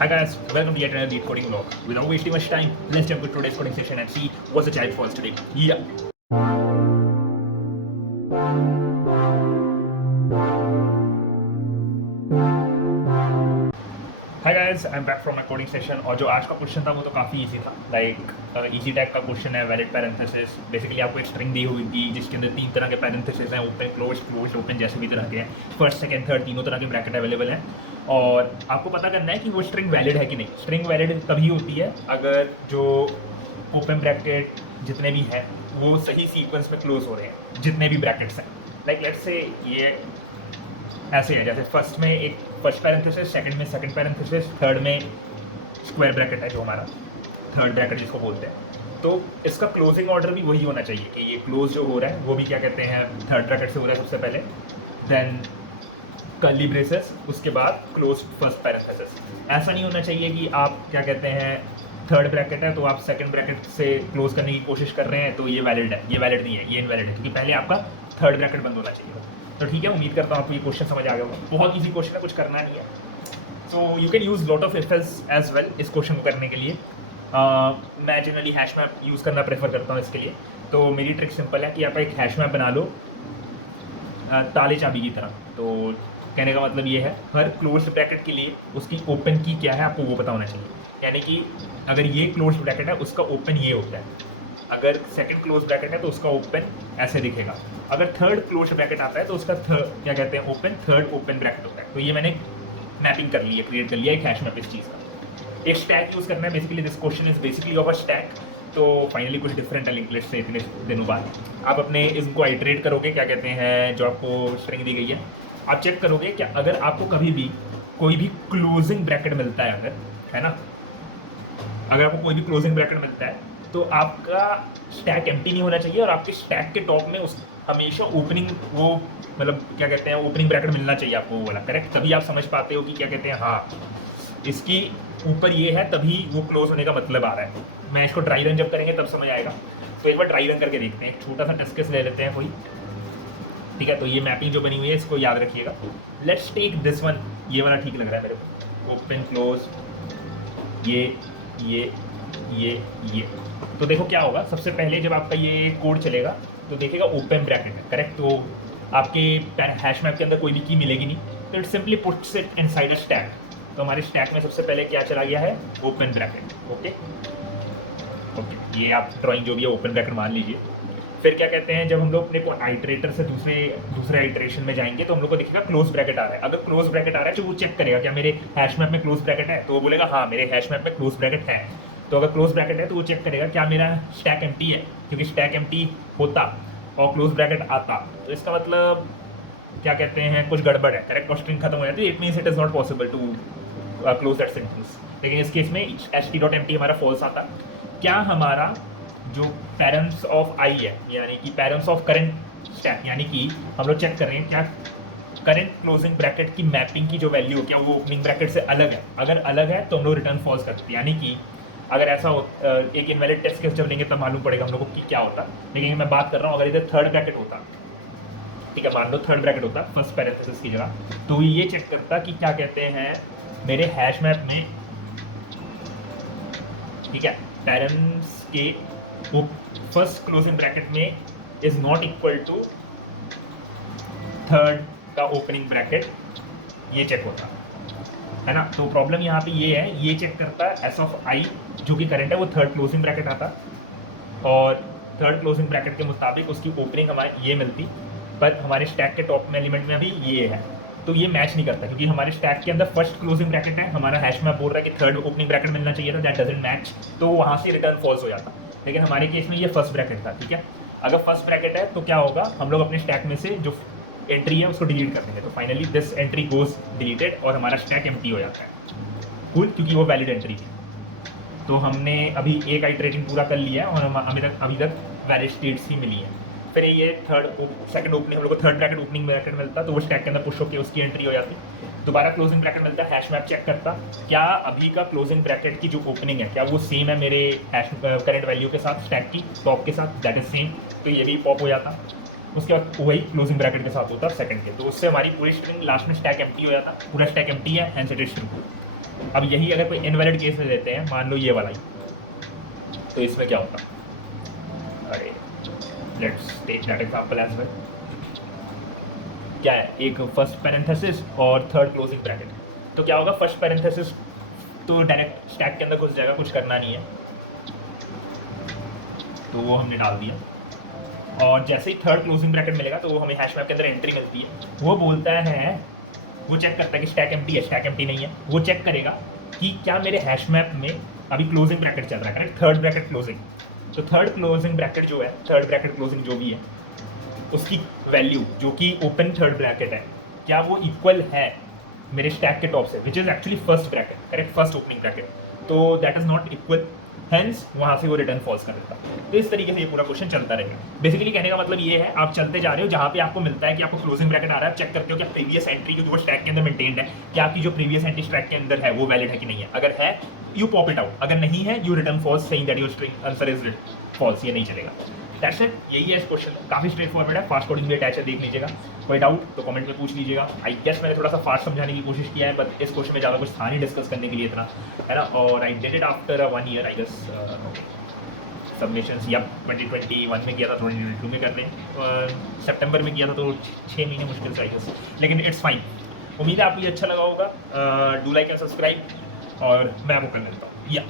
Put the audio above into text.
Hi guys, welcome to yet another Lead Coding vlog. Without wasting much time, let's jump into today's coding session and see what's the challenge for us today. Yeah. Hi guys, I'm back from my coding session. और जो आज का question था वो तो काफ़ी easy था. Like easy type का क्वेश्चन है, वैलिड पैरेंथेसिस. बेसिकली आपको एक स्ट्रिंग दी होगी जिसके अंदर 3 तरह के पैरेंथेसिस हैं, ओपन क्लोज क्लोज ओपन जैसे भी तरह के हैं. फर्स्ट सेकंड थर्ड तीनों तरह के ब्रैकेट अवेलेबल हैं और आपको पता करना है कि वो स्ट्रिंग वैलिड है कि नहीं. स्ट्रिंग वैलिड तभी होती है अगर जो ओपन ब्रैकेट जितने भी हैं वो सही सीक्वेंस में क्लोज हो रहे हैं, जितने भी ब्रैकेट्स हैं. लाइक लेट्स से ये ऐसे है, जैसे फर्स्ट में एक फर्स्ट पैरेंथेसिस, सेकंड में सेकंड पैरेंथेसिस, थर्ड में स्क्वायर ब्रैकेट है जो हमारा थर्ड ब्रैकेट जिसको बोलते हैं. तो इसका क्लोजिंग ऑर्डर भी वही होना चाहिए कि ये क्लोज जो हो रहा है वो भी क्या कहते हैं थर्ड ब्रैकेट से हो रहा है सबसे पहले, देन कर्ली ब्रेसेस, उसके बाद क्लोज फर्स्ट पैरेंथेसिस. ऐसा नहीं होना चाहिए कि आप क्या कहते हैं थर्ड ब्रैकेट है तो आप सेकंड ब्रैकेट से क्लोज करने की कोशिश कर रहे हैं तो ये वैलिड है, ये वैलिड नहीं है, ये इनवैलिड है, क्योंकि पहले आपका थर्ड ब्रैकेट बंद होना चाहिए. तो ठीक है, उम्मीद करता हूँ आपको ये क्वेश्चन समझ आ गया होगा. बहुत इजी क्वेश्चन है, कुछ करना नहीं है. So you can use lot of if else as well इस क्वेश्चन को करने के लिए. मैं जनरली हैश मैप यूज़ करना प्रेफर करता हूँ इसके लिए. तो मेरी ट्रिक सिंपल है कि आप एक हैश मैप बना लो ताले चाबी की तरह. तो कहने का मतलब ये है हर क्लोज ब्रैकेट के लिए उसकी ओपन की क्या है आपको वो पता होना चाहिए. यानी कि अगर ये क्लोज ब्रैकेट है उसका ओपन ये होता है, अगर सेकंड क्लोज ब्रैकेट है तो उसका ओपन ऐसे दिखेगा, अगर थर्ड क्लोज ब्रैकेट आता है तो उसका थर्ड क्या कहते हैं ओपन थर्ड ओपन ब्रैकेट होता है. तो ये मैंने मैपिंग कर ली है, क्रिएट कर लिया एक हैश मैप इस चीज़ का. एक स्टैक यूज़ करना है. Basically this question is basically of a stack. तो फाइनली कुछ डिफरेंट है लिंक लिस्ट से इतने दिनों बाद. आप अपने इसको आइटरेट करोगे, क्या कहते हैं जो आपको स्ट्रिंग दी गई है, आप चेक करोगे क्या अगर आपको कभी भी कोई भी क्लोजिंग ब्रैकेट मिलता है, अगर है ना, अगर आपको कोई भी क्लोजिंग ब्रैकेट मिलता है तो आपका स्टैक एम्प्टी नहीं होना चाहिए और आपके स्टैक के टॉप में उस हमेशा ओपनिंग वो मतलब क्या कहते हैं ओपनिंग ब्रैकेट मिलना चाहिए आपको वो वाला. करेक्ट, तभी आप समझ पाते हो कि क्या कहते हैं हाँ इसकी ऊपर ये है तभी वो क्लोज होने का मतलब आ रहा है. मैं इसको ड्राई रन जब करेंगे तब समझ आएगा. तो एक बार ड्राई रन करके देखते हैं. एक छोटा सा टेस्ट केस ले लेते हैं कोई. ठीक है, तो ये मैपिंग जो बनी हुई है इसको याद रखिएगा. Let's take this one. ये वाला ठीक लग रहा है मेरे को. ओपन क्लोज ये. तो देखो क्या होगा, सबसे पहले जब आपका ये कोड चलेगा तो देखेगा ओपन ब्रैकेट है. करेक्ट, तो आपके हैश मैप के अंदर कोई भी की मिलेगी नहीं. तो it simply puts it inside a stack. तो हमारे स्टैक में सबसे पहले क्या चला गया है ओपन ब्रैकेट. ओके, ये आप ड्राइंग जो भी है ओपन ब्रैकेट मान लीजिए. फिर क्या कहते हैं जब हम लोग अपने आइटरेटर से दूसरे आइटरेशन में जाएंगे तो हम लोग को दिखेगा क्लोज ब्रैकेट आ रहा है. अगर क्लोज ब्रैकेट आ रहा है तो वो चेक करेगा क्या मेरे हैश मैप में क्लोज ब्रैकेट है, तो वो बोलेगा हाँ मेरे हैश मैप में क्लोज ब्रैकेट है. तो अगर क्लोज ब्रैकेट है तो वो चेक करेगा क्या मेरा स्टैक एम्प्टी है, क्योंकि स्टैक एम्प्टी होता और क्लोज ब्रैकेट आता तो इसका मतलब क्या कहते हैं कुछ गड़बड़ है. करेक्ट, और स्ट्रिंग खत्म हो जाती है. It means it is not possible to close that sentence. लेकिन इस केस में ht.empty हमारा फॉल्स आता. क्या हमारा जो पेरेंट्स ऑफ आई है यानी कि पेरेंट्स ऑफ करंट स्टैक, यानी कि हम लोग चेक कर रहे हैं क्या करंट क्लोजिंग ब्रैकेट की मैपिंग की जो वैल्यू क्या वो ओपनिंग ब्रैकेट से अलग है. अगर अलग है तो हम लोग रिटर्न फॉल्स करते हैं. यानी कि अगर ऐसा हो एक इनवैलिड टेस्ट केस जब लेंगे तब मालूम पड़ेगा हम लोग को कि क्या होता. लेकिन मैं बात कर रहा हूँ अगर इधर थर्ड ब्रैकेट होता, ठीक है मान लो थर्ड ब्रैकेट होता फर्स्ट पैरेंथेसिस की जगह, तो ये चेक करता कि क्या कहते हैं मेरे हैश मैप में, ठीक है, पेरेंट्स के फर्स्ट क्लोजिंग ब्रैकेट में is not equal to third का ओपनिंग ब्रैकेट. ये चेक होता है ना. तो प्रॉब्लम यहाँ पे ये है, ये चेक करता है एस ऑफ आई जो कि करंट है वो थर्ड क्लोजिंग ब्रैकेट आता और थर्ड क्लोजिंग ब्रैकेट के मुताबिक उसकी ओपनिंग हमारी ये मिलती, पर हमारे स्टैक के टॉप में एलिमेंट में अभी ये है. तो ये मैच नहीं करता क्योंकि हमारे स्टैक के अंदर फर्स्ट क्लोजिंग ब्रैकेट है, हमारा हैश मैप बोल रहा है कि थर्ड ओपनिंग ब्रैकेट मिलना चाहिए था, दैट डजंट मैच. तो वहाँ से रिटर्न फॉल्स हो जाता. लेकिन हमारे केस में ये फर्स्ट ब्रैकेट था. ठीक है, अगर फर्स्ट ब्रैकेट है तो क्या होगा हम लोग अपने स्टैक में से जो एंट्री है उसको डिलीट कर देंगे. तो finally this entry goes deleted और हमारा स्टैक एम्प्टी हो जाता है. कूल, क्योंकि वो वैलिड एंट्री थी. तो हमने अभी एक आइटरेटिंग पूरा कर लिया है और हम अभी तक वैलिड स्टेट्स ही मिली हैं. फिर ये सेकंड ओपनिंग हम लोग को थर्ड ब्रैकेट ओपनिंग ब्रैकेट मिलता तो वो स्टैक के अंदर पुश होकर उसकी एंट्री हो जाती. दोबारा क्लोजिंग ब्रैकेट मिलता है, हैश मैप चेक करता क्या अभी का क्लोजिंग ब्रैकेट की जो ओपनिंग है क्या वो सेम है मेरे हैश करंट वैल्यू के साथ, स्टैक की टॉप के साथ, दैट इज सेम. तो ये भी पॉप हो जाता. उसके बाद वही क्लोजिंग ब्रैकेट के साथ होता सेकंड के. तो उससे हमारी पूरी स्ट्रिंग लास्ट में स्टैक एम्प्टी हो जाता. पूरा स्टैक एम्प्टी है, हेंस इट इज ट्रू. अब यही अगर कोई इनवैलिड केस में लेते हैं, मान लो ये वाला ही, तो इसमें क्या होता? अरे let's take that example as well. क्या है, एक फर्स्ट पैरेंथेसिस और थर्ड क्लोजिंग ब्रैकेट। तो क्या होगा, फर्स्ट पैरेंथेसिस तो डायरेक्ट स्टैक के अंदर घुस जाएगा, कुछ करना नहीं है, तो वो हमने डाल दिया। और जैसे ही थर्ड क्लोजिंग ब्रैकेट मिलेगा तो वो हमें हैश मैप के अंदर एंट्री मिलती है। वो बोलता है, वो चेक करता है कि स्टैक एम्प्टी है, स्टैक एम्प्टी नहीं है। वो चेक करेगा कि क्या मेरे हैश मैप में अभी क्लोजिंग ब्रैकेट चल रहा है, करेक्ट, थर्ड ब्रैकेट क्लोजिंग। तो थर्ड क्लोजिंग ब्रैकेट जो है, थर्ड ब्रैकेट क्लोजिंग जो भी है, उसकी वैल्यू जो कि ओपन थर्ड ब्रैकेट है, क्या वो इक्वल है मेरे स्टैक के टॉप से, which is actually first bracket, correct, first opening bracket. तो that is not equal, hence वहाँ से वो रिटर्न फॉल्स कर देता। तो इस तरीके से ये पूरा क्वेश्चन चलता रहेगा। बेसिकली कहने का मतलब ये है, आप चलते जा रहे हो, जहाँ पे आपको मिलता है कि आपको क्लोजिंग ब्रैकेट आ रहा है, आप चेक करते हो कि प्रीवियस एंट्री जो स्टैक के अंदर मेंटेन्ड है, क्या आपकी जो प्रीवियस एंट्री स्टैक के अंदर है वो वैलिड है कि नहीं है। अगर है, यू पॉप इट आउट, अगर नहीं है, you return false, saying that your string answer is false, ये नहीं चलेगा। दैट्स इट, यही है इस क्वेश्चन। काफ़ी स्ट्रेट फॉरवर्ड है, फास्ट कोडिंग भी अटैच है, देख लीजिएगा। कोई डाउट तो कमेंट में पूछ लीजिएगा। आई गेस मैंने थोड़ा सा फास्ट समझाने की कोशिश किया है, बट इस क्वेश्चन में ज़्यादा कुछ था नहीं डिस्कस करने के लिए इतना, है ना। और I did it after 1 year I guess, submissions या 2021 में किया था, 2022 में कर रहे हैं, सितंबर में किया था, तो 6 महीने मुश्किल से आई गेस, लेकिन इट्स फाइन। उम्मीद है आपको ये अच्छा लगा होगा। डू लाइक एंड सब्सक्राइब, और मैं आपको कर लेता हूँ या